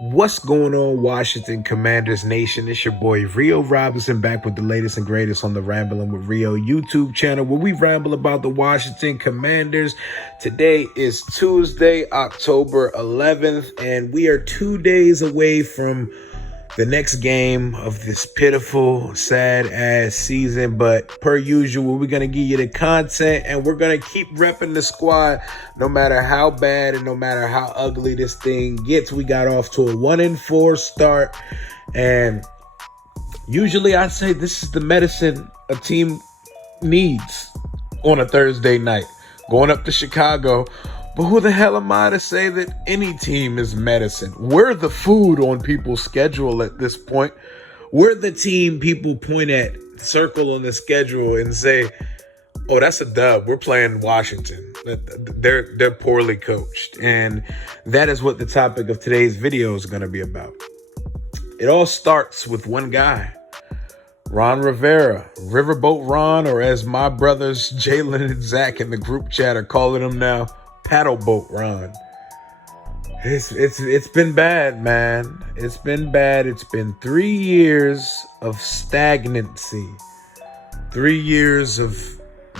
What's going on, Washington Commanders Nation? It's your boy Rio Robinson back with the latest and greatest on the Rambling with Rio YouTube channel, where we ramble about the Washington Commanders. Today is Tuesday, October 11th, and we are 2 days away from the next game of this pitiful, sad-ass season. But per usual, we're going to give you the content, and we're going to keep repping the squad no matter how bad and no matter how ugly this thing gets. We got off to a 1-4 start, and usually I say this is the medicine a team needs on a Thursday night, going up to Chicago. But who the hell am I to say that any team is medicine? We're the food on people's schedule at this point. We're the team people point at, circle on the schedule and say, oh, that's a dub. We're playing Washington. They're poorly coached. And that is what the topic of today's video is going to be about. It all starts with one guy, Ron Rivera, Riverboat Ron, or as my brothers Jalen and Zach in the group chat are calling him now, Paddle Boat Ron. It's been bad, man. It's been bad. It's been 3 years of stagnancy. 3 years of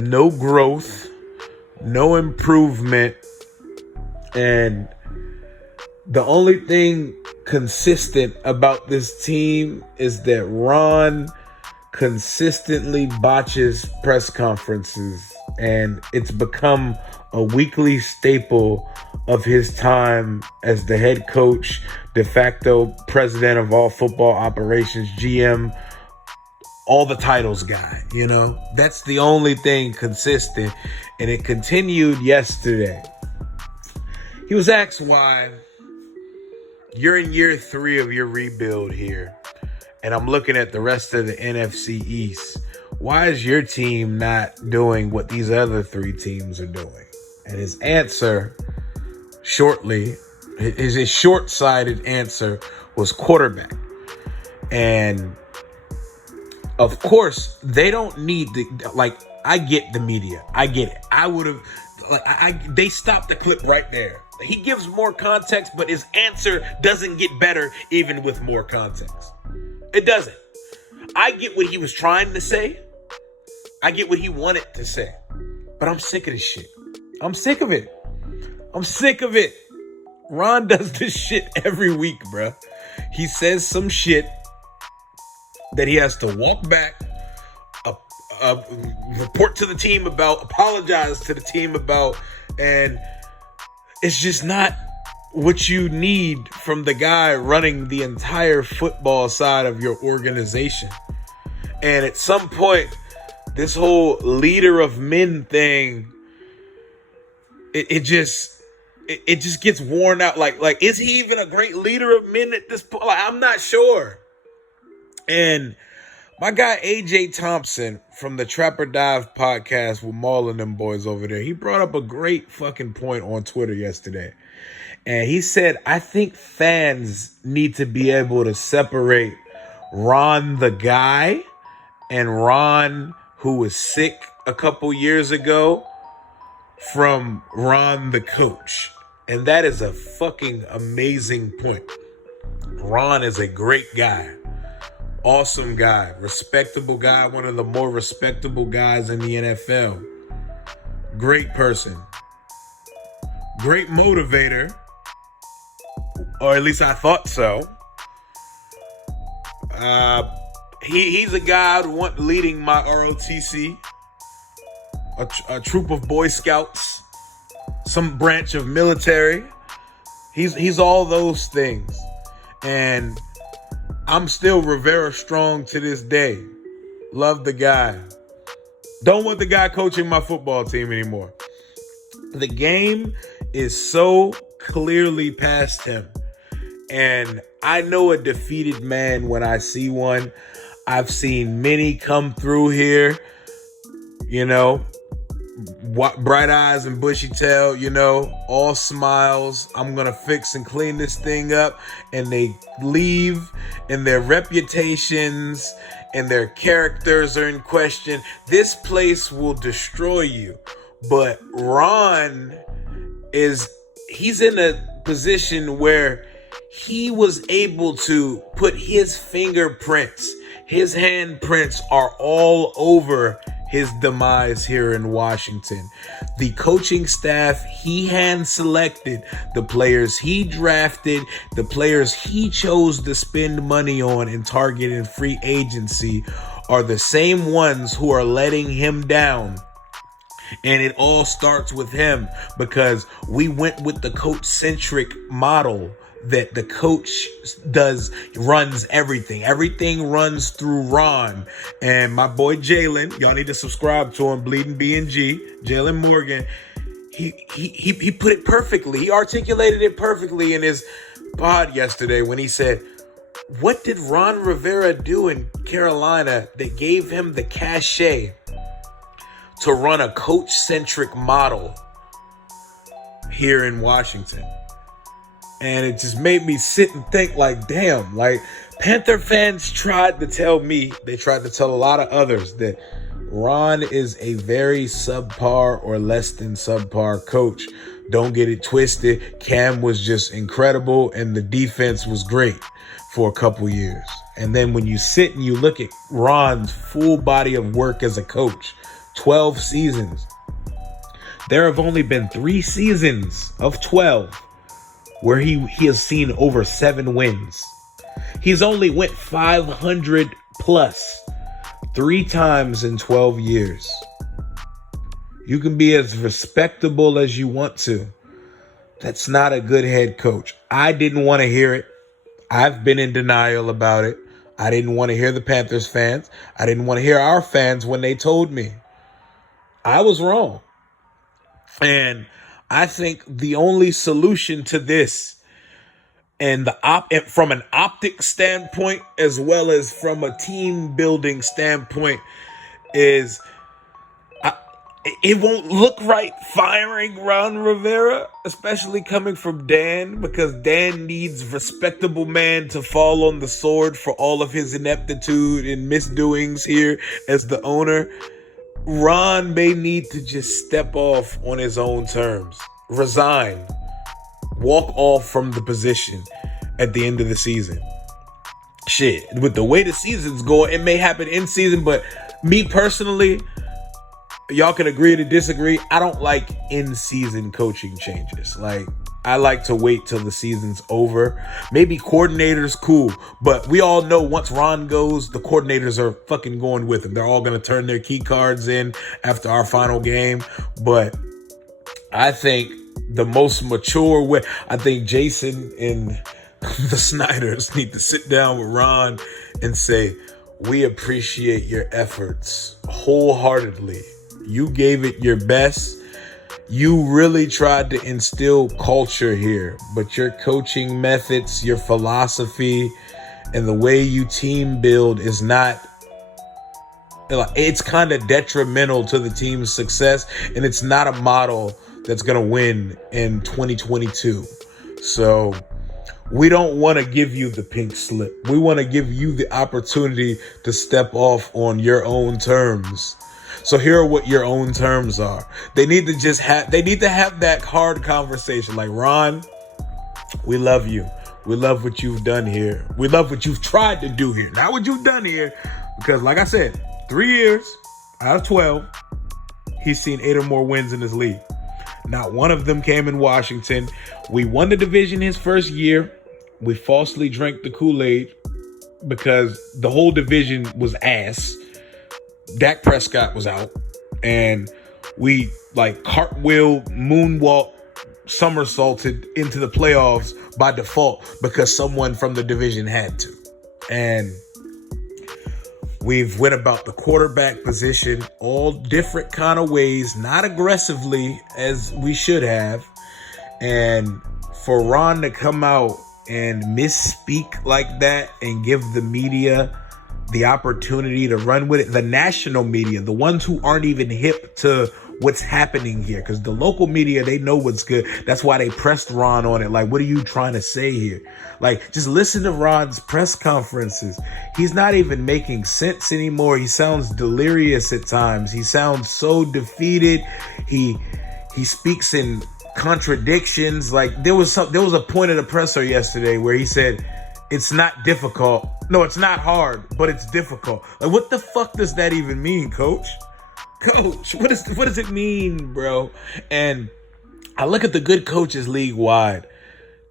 no growth, no improvement. And the only thing consistent about this team is that Ron consistently botches press conferences, and it's become a weekly staple of his time as the head coach, de facto president of all football operations, GM, all the titles guy. You know, that's the only thing consistent, and it continued yesterday. He was asked why you're in year 3 of your rebuild here, and I'm looking at the rest of the NFC East. Why is your team not doing what these other 3 teams are doing? And his answer, his short-sighted answer was quarterback. And of course, they don't need I get the media. I get it. I would have, they stopped the clip right there. He gives more context, but his answer doesn't get better even with more context. It doesn't. I get what he was trying to say. I get what he wanted to say. But I'm sick of this shit. I'm sick of it. I'm sick of it. Ron does this shit every week, bruh. He says some shit that he has to walk back, report to the team about, apologize to the team about, and it's just not what you need from the guy running the entire football side of your organization. And at some point, this whole leader of men thing, it just gets worn out. Like, is he even a great leader of men at this point? Like, I'm not sure. And my guy AJ Thompson from the Trapper Dive podcast with Maul and them boys over there, he brought up a great fucking point on Twitter yesterday. And he said, I think fans need to be able to separate Ron the guy and Ron who was sick a couple years ago from Ron the coach. And that is a fucking amazing point. Ron is a great guy. Awesome guy. Respectable guy. One of the more respectable guys in the NFL. Great person. Great motivator. Or at least I thought so. He's a guy I'd want leading my ROTC. A troop of Boy Scouts, some branch of military. He's all those things. And I'm still Rivera strong to this day. Love the guy. Don't want the guy coaching my football team anymore. The game is so clearly past him. And I know a defeated man when I see one. I've seen many come through here, you know, bright eyes and bushy tail, you know, all smiles. I'm going to fix and clean this thing up. And they leave and their reputations and their characters are in question. This place will destroy you. But Ron he's in a position where he was able to put his fingerprints, his handprints are all over his demise here in Washington. The coaching staff he hand selected, the players he drafted, the players he chose to spend money on and target in free agency are the same ones who are letting him down. And it all starts with him because we went with the coach-centric model that the coach runs everything. Everything runs through Ron. And my boy Jalen, y'all need to subscribe to him, Bleeding B&G, Jalen Morgan. He put it perfectly. He articulated it perfectly in his pod yesterday when he said, what did Ron Rivera do in Carolina that gave him the cachet to run a coach-centric model here in Washington? And it just made me sit and think like, damn, like Panther fans tried to tell me, they tried to tell a lot of others that Ron is a very subpar or less than subpar coach. Don't get it twisted. Cam was just incredible and the defense was great for a couple years. And then when you sit and you look at Ron's full body of work as a coach, 12 seasons, there have only been 3 seasons of 12 where he has seen over 7 wins. He's only went 500 plus 3 times in 12 years. You can be as respectable as you want to. That's not a good head coach. I didn't want to hear it. I've been in denial about it. I didn't want to hear the Panthers fans. I didn't want to hear our fans when they told me. I was wrong. And I think the only solution to this, and from an optic standpoint as well as from a team building standpoint, is it won't look right firing Ron Rivera, especially coming from Dan, because Dan needs respectable man to fall on the sword for all of his ineptitude and misdoings here as the owner. Ron may need to just step off on his own terms, resign, walk off from the position at the end of the season. Shit, with the way the season's going, it may happen in season, but me personally, y'all can agree to disagree. I don't like in-season coaching changes. Like, I like to wait till the season's over. Maybe coordinators, cool. But we all know once Ron goes, the coordinators are fucking going with him. They're all going to turn their key cards in after our final game. But I think the most mature way, I think Jason and the Snyders need to sit down with Ron and say, we appreciate your efforts wholeheartedly. You gave it your best. You really tried to instill culture here, but your coaching methods, your philosophy, and the way you team build is not, it's kind of detrimental to the team's success, and it's not a model that's going to win in 2022. So we don't want to give you the pink slip. We want to give you the opportunity to step off on your own terms. So here are what your own terms are. They need to have that hard conversation. Like, Ron, we love you. We love what you've done here. We love what you've tried to do here. Not what you've done here. Because like I said, 3 years out of 12, he's seen 8 or more wins in this league. Not one of them came in Washington. We won the division his first year. We falsely drank the Kool-Aid because the whole division was ass. Dak Prescott was out, and we cartwheel, moonwalk, somersaulted into the playoffs by default because someone from the division had to. And we've went about the quarterback position all different kind of ways, not aggressively as we should have. And for Ron to come out and misspeak like that and give the media the opportunity to run with it, the national media, the ones who aren't even hip to what's happening here, because the local media, they know what's good. That's why they pressed Ron on it. Like, what are you trying to say here? Like, just listen to Ron's press conferences. He's not even making sense anymore. He sounds delirious at times. He sounds so defeated. He speaks in contradictions. Like there was a point in the presser yesterday where he said, it's not difficult. No, it's not hard, but it's difficult. Like, what the fuck does that even mean, coach? Coach, what does it mean, bro? And I look at the good coaches league wide.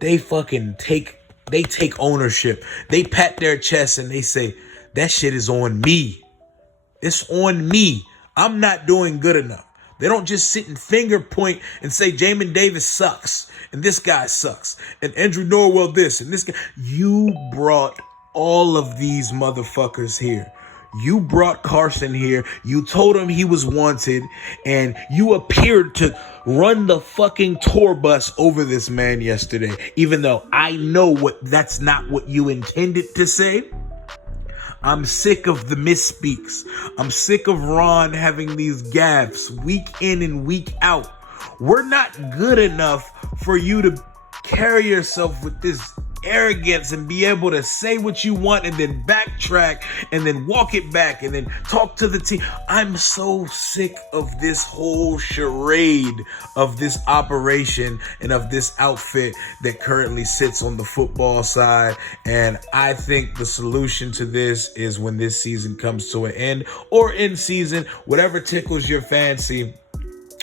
They take ownership. They pat their chest and they say, that shit is on me. It's on me. I'm not doing good enough. They don't just sit and finger point and say Jamin Davis sucks and this guy sucks and Andrew Norwell this and this guy. You brought all of these motherfuckers here. You brought Carson here. You told him he was wanted, and you appeared to run the fucking tour bus over this man yesterday, even though I know that's not what you intended to say. I'm sick of the misspeaks. I'm sick of Ron having these gaffes week in and week out. We're not good enough for you to carry yourself with this arrogance and be able to say what you want and then backtrack and then walk it back and then talk to the team. I'm so sick of this whole charade of this operation and of this outfit that currently sits on the football side. And I think the solution to this is when this season comes to an end or in season, whatever tickles your fancy,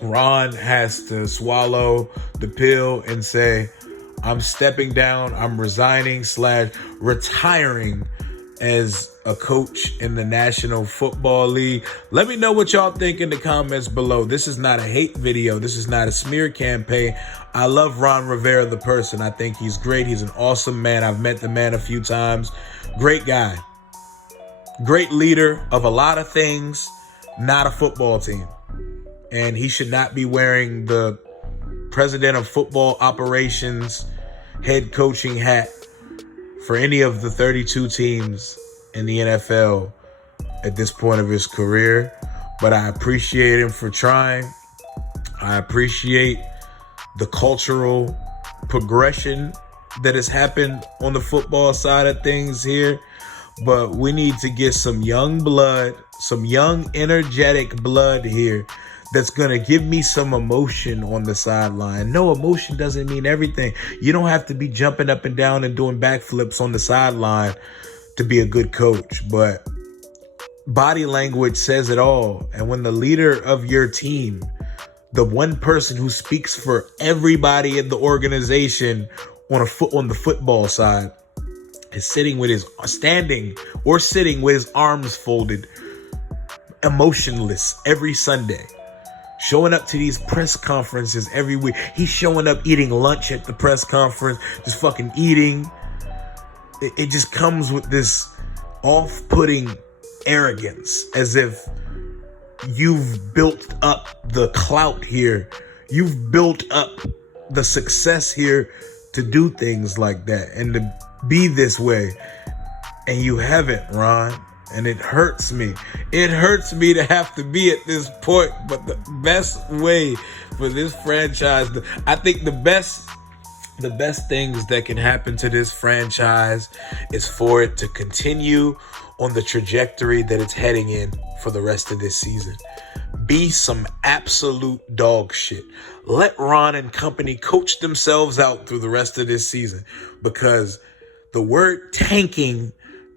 Ron has to swallow the pill and say, I'm stepping down. I'm resigning / retiring as a coach in the National Football League. Let me know what y'all think in the comments below. This is not a hate video. This is not a smear campaign. I love Ron Rivera, the person. I think he's great. He's an awesome man. I've met the man a few times. Great guy. Great leader of a lot of things, not a football team. And he should not be wearing the president of football operations, head coaching hat for any of the 32 teams in the NFL at this point of his career. But I appreciate him for trying. I appreciate the cultural progression that has happened on the football side of things here. But we need to get some young blood, some young energetic blood here that's going to give me some emotion on the sideline. No, emotion doesn't mean everything. You don't have to be jumping up and down and doing backflips on the sideline to be a good coach. But body language says it all. And when the leader of your team, the one person who speaks for everybody in the organization on the football side, is standing with his arms folded, emotionless every Sunday, showing up to these press conferences every week. He's showing up eating lunch at the press conference, just fucking eating. It just comes with this off-putting arrogance, as if you've built up the clout here. You've built up the success here to do things like that and to be this way. And you haven't, Ron. And it hurts me. It hurts me to have to be at this point. But the best way for this franchise, I think the best things that can happen to this franchise is for it to continue on the trajectory that it's heading in for the rest of this season. Be some absolute dog shit. Let Ron and company coach themselves out through the rest of this season, because the word tanking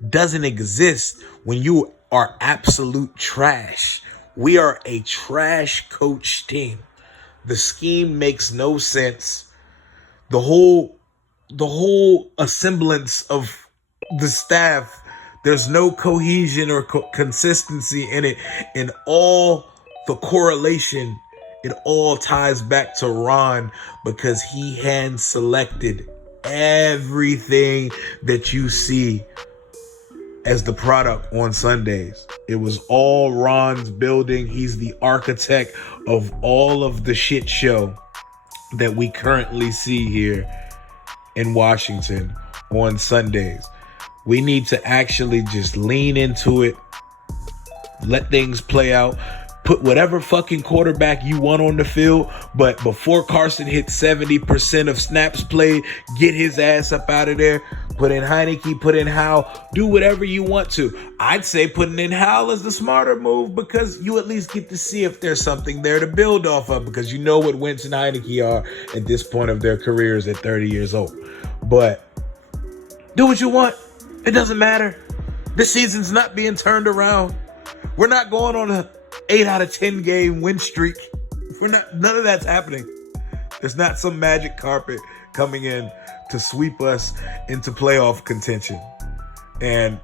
doesn't exist when you are absolute trash. We are a trash coach team. The scheme makes no sense. The whole assemblance of the staff, there's no cohesion or consistency in it. And all the correlation, it all ties back to Ron, because he hand selected everything that you see as the product on Sundays. It was all Ron's building. He's the architect of all of the shit show that we currently see here in Washington on Sundays. We need to actually just lean into it, let things play out, put whatever fucking quarterback you want on the field, but before Carson hits 70% of snaps played, get his ass up out of there. Put in Heineke, put in Howell, do whatever you want to. I'd say putting in Howell is the smarter move because you at least get to see if there's something there to build off of, because you know what Wentz and Heineke are at this point of their careers at 30 years old. But do what you want. It doesn't matter. This season's not being turned around. We're not going on a 8 out of 10 game win streak. None of that's happening. There's not some magic carpet coming in to sweep us into playoff contention. And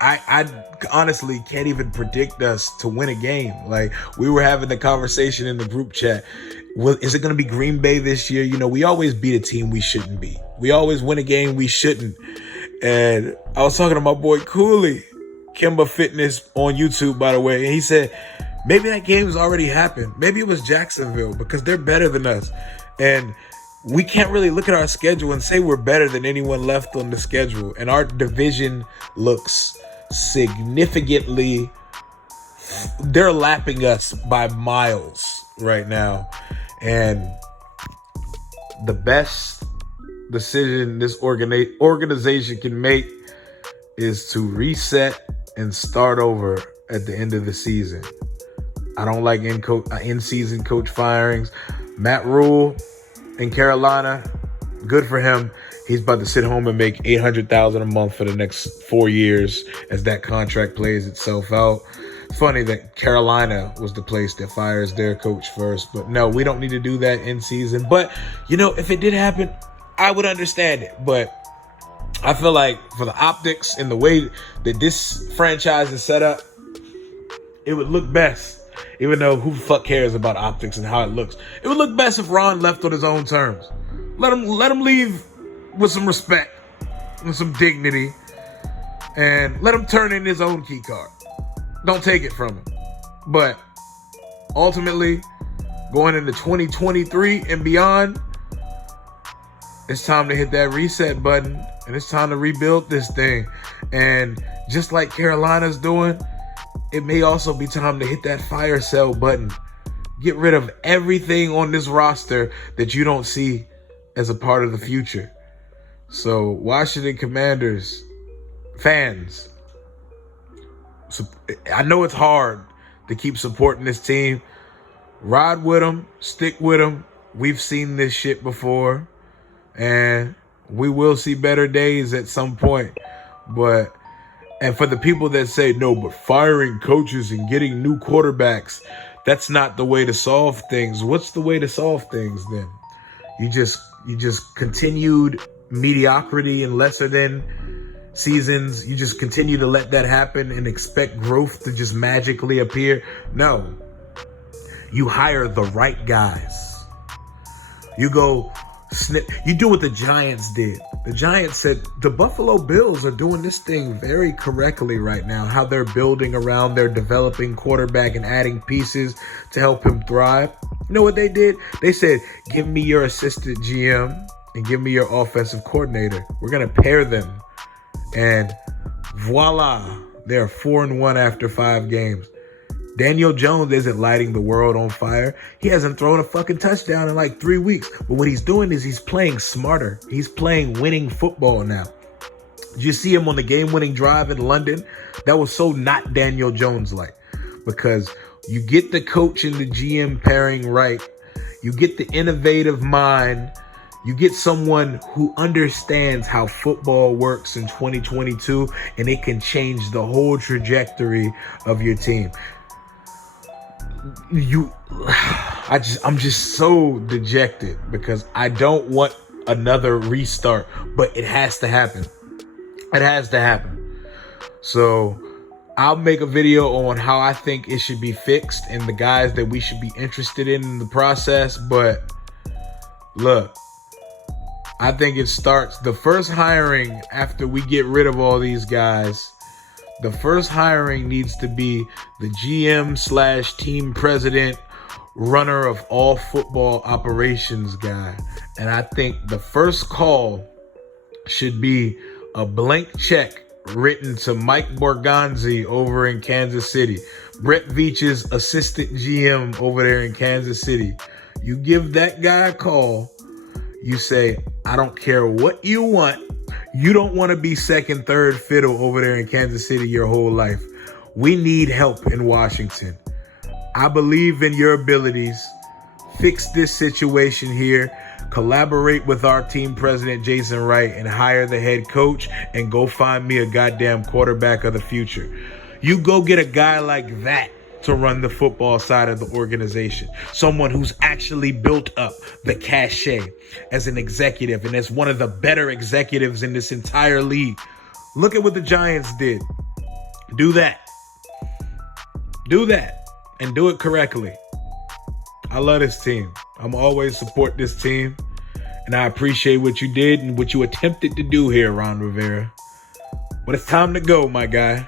I honestly can't even predict us to win a game. Like, we were having the conversation in the group chat. Well, is it going to be Green Bay this year? You know, we always beat a team we shouldn't be. We always win a game we shouldn't. And I was talking to my boy Cooley, Kimba Fitness on YouTube, by the way. And he said, maybe that game's already happened. Maybe it was Jacksonville because they're better than us. And we can't really look at our schedule and say we're better than anyone left on the schedule. And our division looks significantly, they're lapping us by miles right now. And the best decision this organization can make is to reset and start over at the end of the season. I don't like in-season coach firings. Matt Rule in Carolina, good for him. He's about to sit home and make $800,000 a month for the next 4 years as that contract plays itself out. It's funny that Carolina was the place that fires their coach first, but no, we don't need to do that in season. But, you know, if it did happen, I would understand it. But I feel like for the optics and the way that this franchise is set up, it would look best. Even though who the fuck cares about optics and how it looks? It would look best if Ron left on his own terms. Let him leave with some respect, with some dignity, and let him turn in his own key card. Don't take it from him. But ultimately, going into 2023 and beyond, it's time to hit that reset button, and it's time to rebuild this thing. And just like Carolina's doing, it may also be time to hit that fire sale button. Get rid of everything on this roster that you don't see as a part of the future. So, Washington Commanders fans, I know it's hard to keep supporting this team. Ride with them, stick with them. We've seen this shit before, and we will see better days at some point. And for the people that say, no, but firing coaches and getting new quarterbacks, that's not the way to solve things. What's the way to solve things then? You just continued mediocrity and lesser than seasons. You just continue to let that happen and expect growth to just magically appear. No. You hire the right guys. You go you do what the Giants did. The Giants said the Buffalo Bills are doing this thing very correctly right now, how they're building around their developing quarterback and adding pieces to help him thrive. You know what they did? They said, give me your assistant GM and give me your offensive coordinator. We're going to pair them. And voila, they're 4-1 after 5 games. Daniel Jones isn't lighting the world on fire. He hasn't thrown a fucking touchdown in like 3 weeks. But what he's doing is he's playing smarter. He's playing winning football now. Did you see him on the game-winning drive in London? That was so not Daniel Jones-like. Because you get the coach and the GM pairing right. You get the innovative mind. You get someone who understands how football works in 2022, and it can change the whole trajectory of your team. I'm just so dejected because I don't want another restart, but it has to happen. It has to happen. So I'll make a video on how I think it should be fixed and the guys that we should be interested in the process. But look, I think it starts the first hiring after we get rid of all these guys. The first hiring needs to be the GM/team president, runner of all football operations guy. And I think the first call should be a blank check written to Mike Borgonzi over in Kansas City, Brett Veach's assistant GM over there in Kansas City. You give that guy a call. You say, I don't care what you want. You don't want to be second, third fiddle over there in Kansas City your whole life. We need help in Washington. I believe in your abilities. Fix this situation here. Collaborate with our team president, Jason Wright, and hire the head coach and go find me a goddamn quarterback of the future. You go get a guy like that to run the football side of the organization. Someone who's actually built up the cachet as an executive and as one of the better executives in this entire league. Look at what the Giants did. Do that. Do that and do it correctly. I love this team. I'm always support this team. And I appreciate what you did and what you attempted to do here, Ron Rivera. But it's time to go, my guy.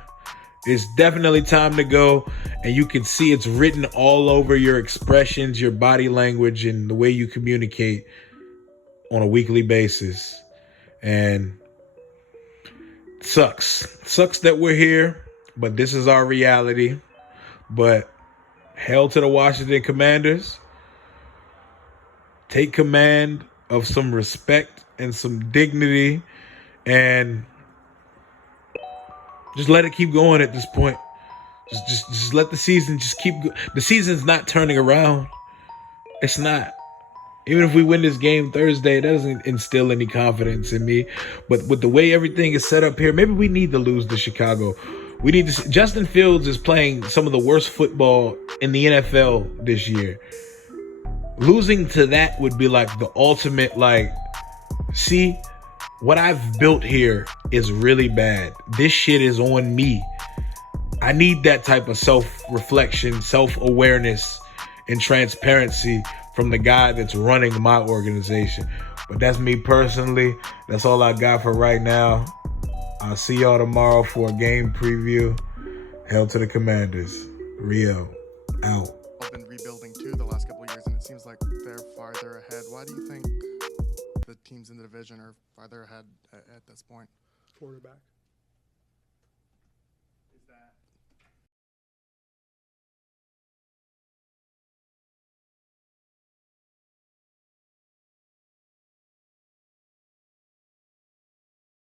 It's definitely time to go. And you can see it's written all over your expressions, your body language, and the way you communicate on a weekly basis. And it sucks. It sucks that we're here, but this is our reality. But hail to the Washington Commanders. Take command of some respect and some dignity, and just let it keep going at this point. Just let the season just keep. The season's not turning around. It's not. Even if we win this game Thursday, that doesn't instill any confidence in me. But with the way everything is set up here, maybe we need to lose to Chicago. We need to. Justin Fields is playing some of the worst football in the NFL this year. Losing to that would be like the ultimate, see, what I've built here is really bad. This shit is on me. I need that type of self-reflection, self-awareness, and transparency from the guy that's running my organization. But that's me personally. That's all I got for right now. I'll see y'all tomorrow for a game preview. Hail to the Commanders. Rio, out. I've been rebuilding too the last couple of years, and it seems like they're farther ahead. Why do you think the teams in the division are farther ahead at this point? Quarterback.